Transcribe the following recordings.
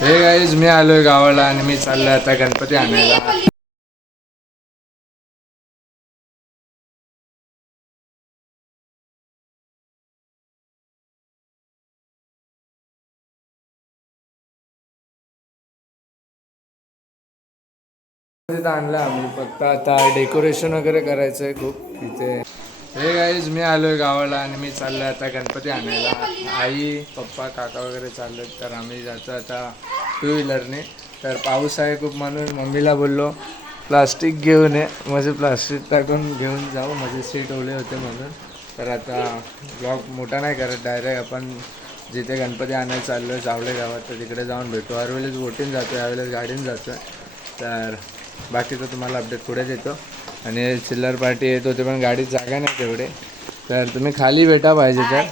हे गाईज मी आलोय गावाला आणि मी चाललोय आता गणपती आणायला. तिथं आणलं आम्ही फक्त आता डेकोरेशन वगैरे करायचंय खूप इथे. हे गाईज मी आलोय गावाला आणि मी चाललोय आता गणपती आणायला. आई पप्पा काका वगैरे चालले तर आम्ही जातो आता टू व्हीलरने तर पाऊस आहे खूप म्हणून मम्मीला बोललो प्लास्टिक घेऊन ये. म्हणजे प्लास्टिक टाकून घेऊन जाऊ म्हणजे माझे सीट ओले होते म्हणून. तर आता ब्लॉग मोठा नाही करत डायरेक्ट आपण जिथे गणपती आणायला चाललो आहे जावळे गावात तर तिकडे जाऊन भेटू. हरवेळेस बोटीन जातो यावेळेस गाडीने जातो तर बाकीचं तुम्हाला अपडेट पुढे देतो आणि चिल्लर पार्टी येतो ते पण गाडीत जागा नाही तेवढे. तर तुम्ही खाली भेटा पाहिजे तर.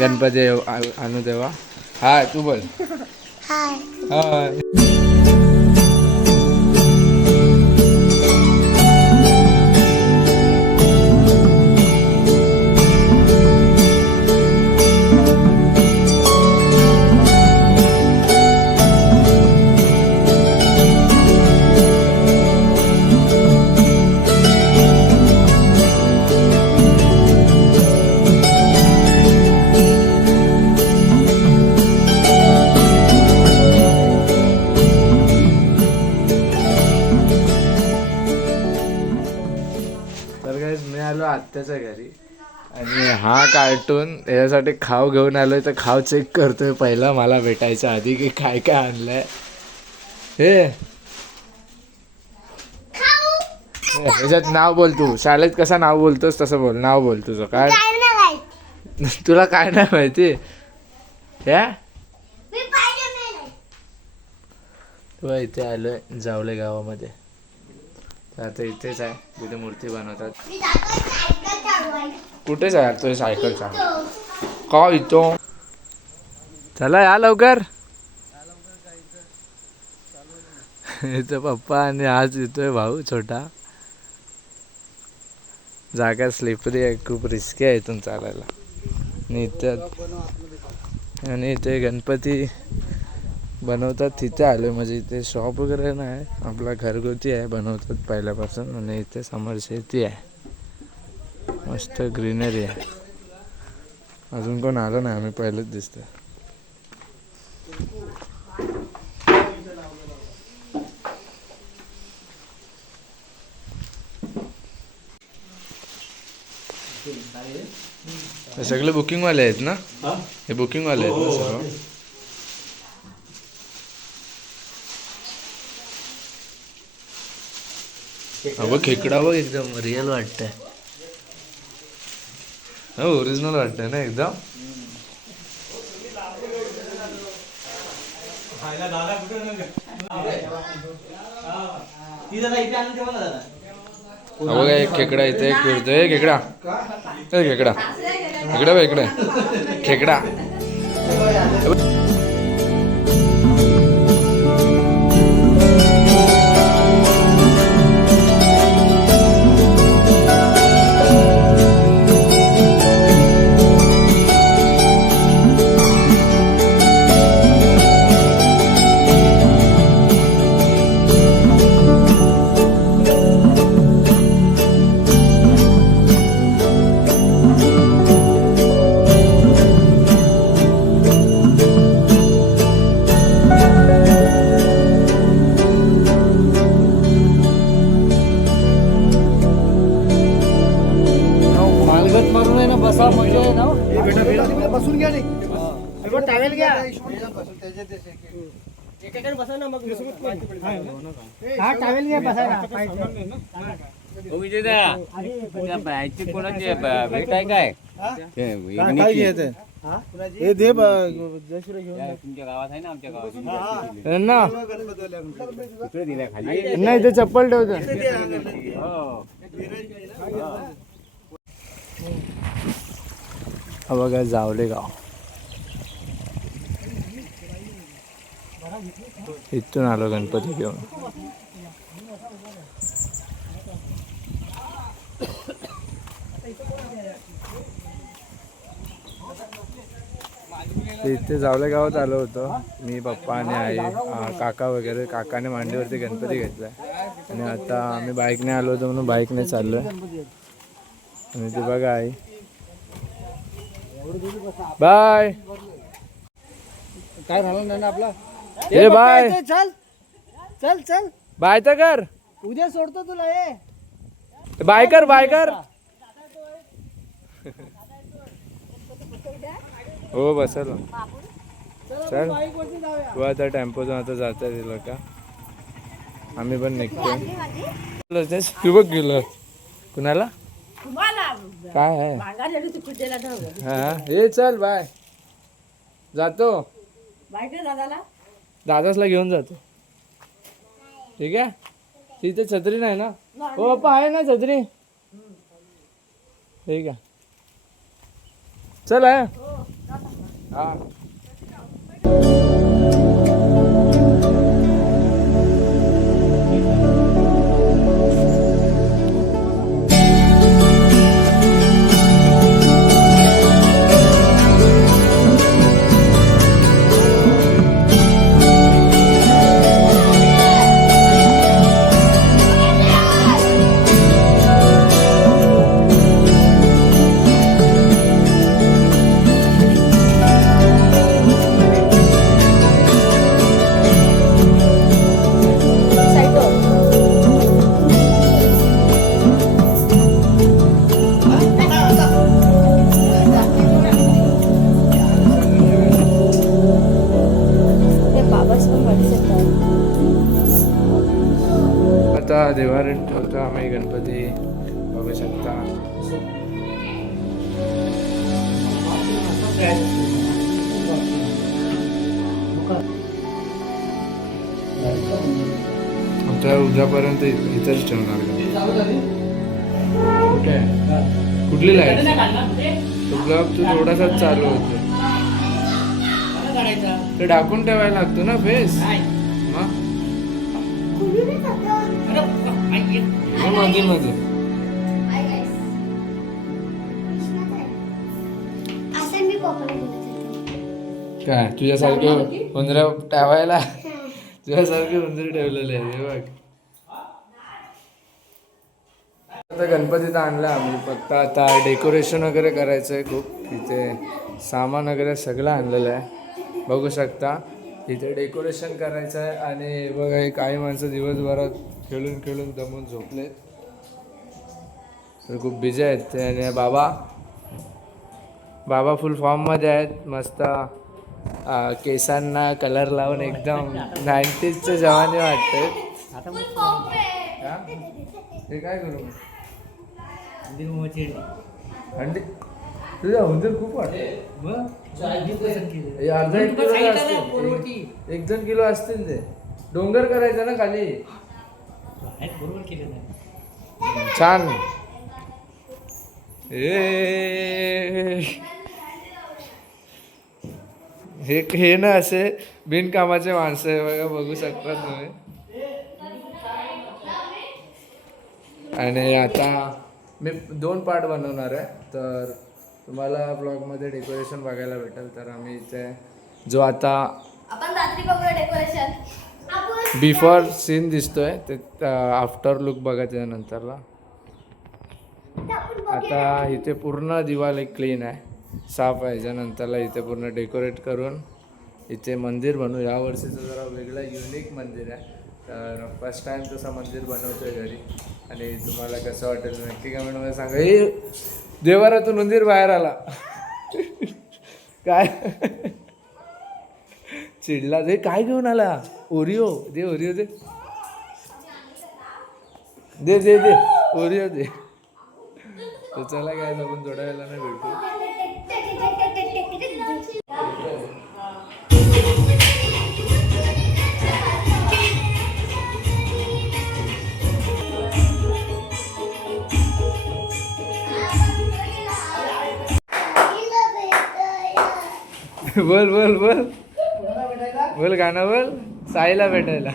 गणपती आणू तेव्हा. हाय तू बोल. हाय. आलो आत्याच्या घरी. आणि हा कार्टून याच्यासाठी खाव घेऊन आलोय तर खाव चेक करतोय पहिला. मला भेटायच्या आधी की काय काय आणलंय. हे. ह्याच्यात नाव बोल तू. शाळेत कसं नाव बोलतोस तसं बोल. नाव बोल तुझं. काय? तुला काय नाही माहिती? हे? तू इथे आलोय जावले गावामध्ये. तर आता इथेच आहे. तिथे मूर्ती बनवतात. कुठेच आहे तो सायकल चाल का इथो? चला या लवकर. इथं पप्पा आणि आज येतोय भाऊ छोटा. जागा स्लिपरी आहे खूप रिस्की आहे इथून चालायला. आणि इथं आणि इथे गणपती बनवतात तिथे आलो म्हणजे इथे शॉप वगैरे नाही आपला घरगुती आहे बनवतात पहिल्यापासून. आणि इथे समोर शेती आहे. मस्त ग्रीनरी आहे. अजून कोण आलं नाही? आम्ही पहिलेच दिसतोय. सगळे बुकिंगवाले आहेत ना? हे बुकिंगवाले आहेत ना सर्व अगं खेकडा बघ एकदम रिअल वाटतंय. हो ओरिजिनल वाटतंय ना एकदम? बघा एक खेकडा इथे एक फिरतोय. खेकडा. खेकडा. खेकडा बघ इकडे. खेकडा. हा घ्या बसायला कोणाची भेट आहे काय हे दे तुमच्या गावात आहे ना आमच्या गावात ना खाली चप्पल ठेवतो बघा जावले गाव. इथून आलो गणपती घेऊन. इथे जावल्या गावात आलो होतो. मी पप्पा आणि आई काका वगैरे काकाने मांडीवरती गणपती घेतलाय. आणि आता आम्ही बाईकने आलो होतो म्हणून बाईकने चाललोय. आणि ते बघा आई. बाय! काय झालं नाही ना आपला? ए बाय. चल. चल चल. बाय तर कर. उद्या सोडतो तुला ए. बाय कर बाय कर. हो बसल. चल तू आता टेम्पोतून आता जाता दिलं का? आम्ही पण निघतो. तू बघ गेलो. कुणाला? काय आहे? हा हे. चल बाय. जातो. दादासला घेऊन जातो. ठीक आहे? तिथे छत्री नाही ना? हो पप्पा आहे ना छत्री? ठीक आहे. चल आहे. हा. आता देवारण ठेवतो आम्ही गणपती बघू शकता. आता उद्यापर्यंत इथंच ठेवणार. कुठे? कुठली लाइट तो ब्लॉग तू थोडासाच चालू होतो. ते टाकून ठेवायला लागतो ना फेस मग मध्ये मध्ये असं मी पप्पाला बोलत होते. काय? तुझ्यासारखं उंदरा ठेवायला तुझ्यासारखे उंदरे ठेवलेले आहे हे बघ. आता गणपतीत आणला आम्ही. फक्त आता डेकोरेशन वगैरे करायचं आहे खूप. इथे सामान वगैरे सगळं आणलेलं आहे. बघू शकता. इथे डेकोरेशन करायचं आहे आणि बघा हे काही माणसं दिवसभरात खेळून खेळून दमून झोपलेत. तर खूप बिझी आहेत ते. आणि बाबा बाबा फुल फॉर्ममध्ये आहेत. मस्त केसांना कलर लावून एकदम नाईन्टीजचे जवाने वाटते हे? काय करू? अंडी? तुझ्या उंदीर खूप वाटते अर्धा एक किलो असतील एक दोन किलो असतील ते. डोंगर करायचं ना खाली. छान. ए हे हे ना असे बिनकामाचे माणसं आहे बघा बघू शकता तुम्ही. आणि आता मी दोन पार्ट बनवणार आहे. तर तुम्हाला ब्लॉगमध्ये डेकोरेशन बघायला भेटेल तर आम्ही इथे जो आता आपण रात्री बघूया डेकोरेशन बिफोर सीन दिसतोय ते आफ्टर लुक बघा त्यानंतरला आता इथे पूर्ण एक क्लीन आहे. साफ आहे याच्यानंतरला इथे पूर्ण डेकोरेट करून इथे मंदिर बनवू. यावर्षीचं जरा वेगळं युनिक मंदिर आहे. तर फर्स्ट टाइम तसं मंदिर बनवतोय घरी. आणि तुम्हाला कसं वाटेल नक्की कमेंटमध्ये सांगा. हे देवारातून उंदीर बाहेर आला. काय? चिडला ते. काय घेऊन आला? ओरिओ. दे ओरिओ दे. दे दे दे. ओरिओ दे. तर चला काय आपण थोड्या नाही भेटतो बोल बोल बोल. बोल गाणं बोल. साईला भेटायला.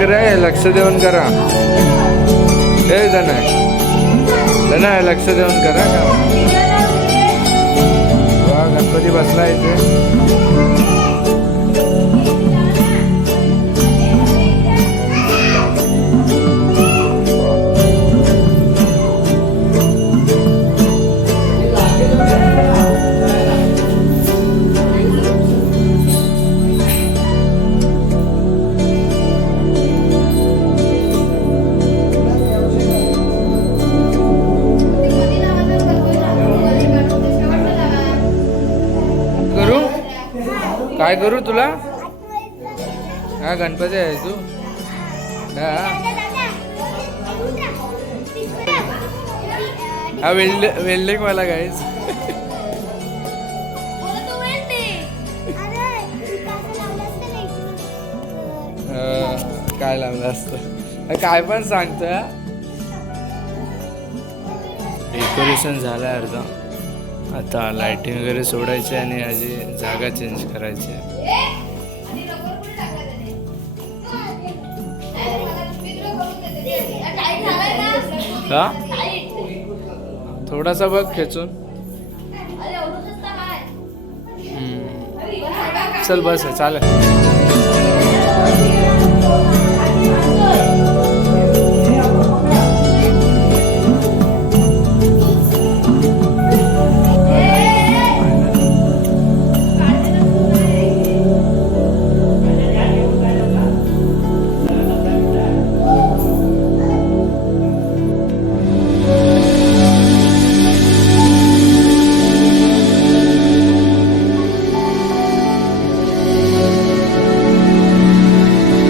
हे लक्ष देऊन करा. हे धनय धनय लक्ष देऊन करा. का गणपती बसला इथे. काय करू तुला? हा गणपती आहे तू. हा. वेल्ड वेल्डिंग वाला गाईज काय लावलं असतं? काय पण सांगतो डेकोरेशन झालं अर्धा. आता लाईटिंग वगैरे सोडायची आणि आधी जागा चेंज करायची. का थोडासा बघ खेचून. चल बस चालेल.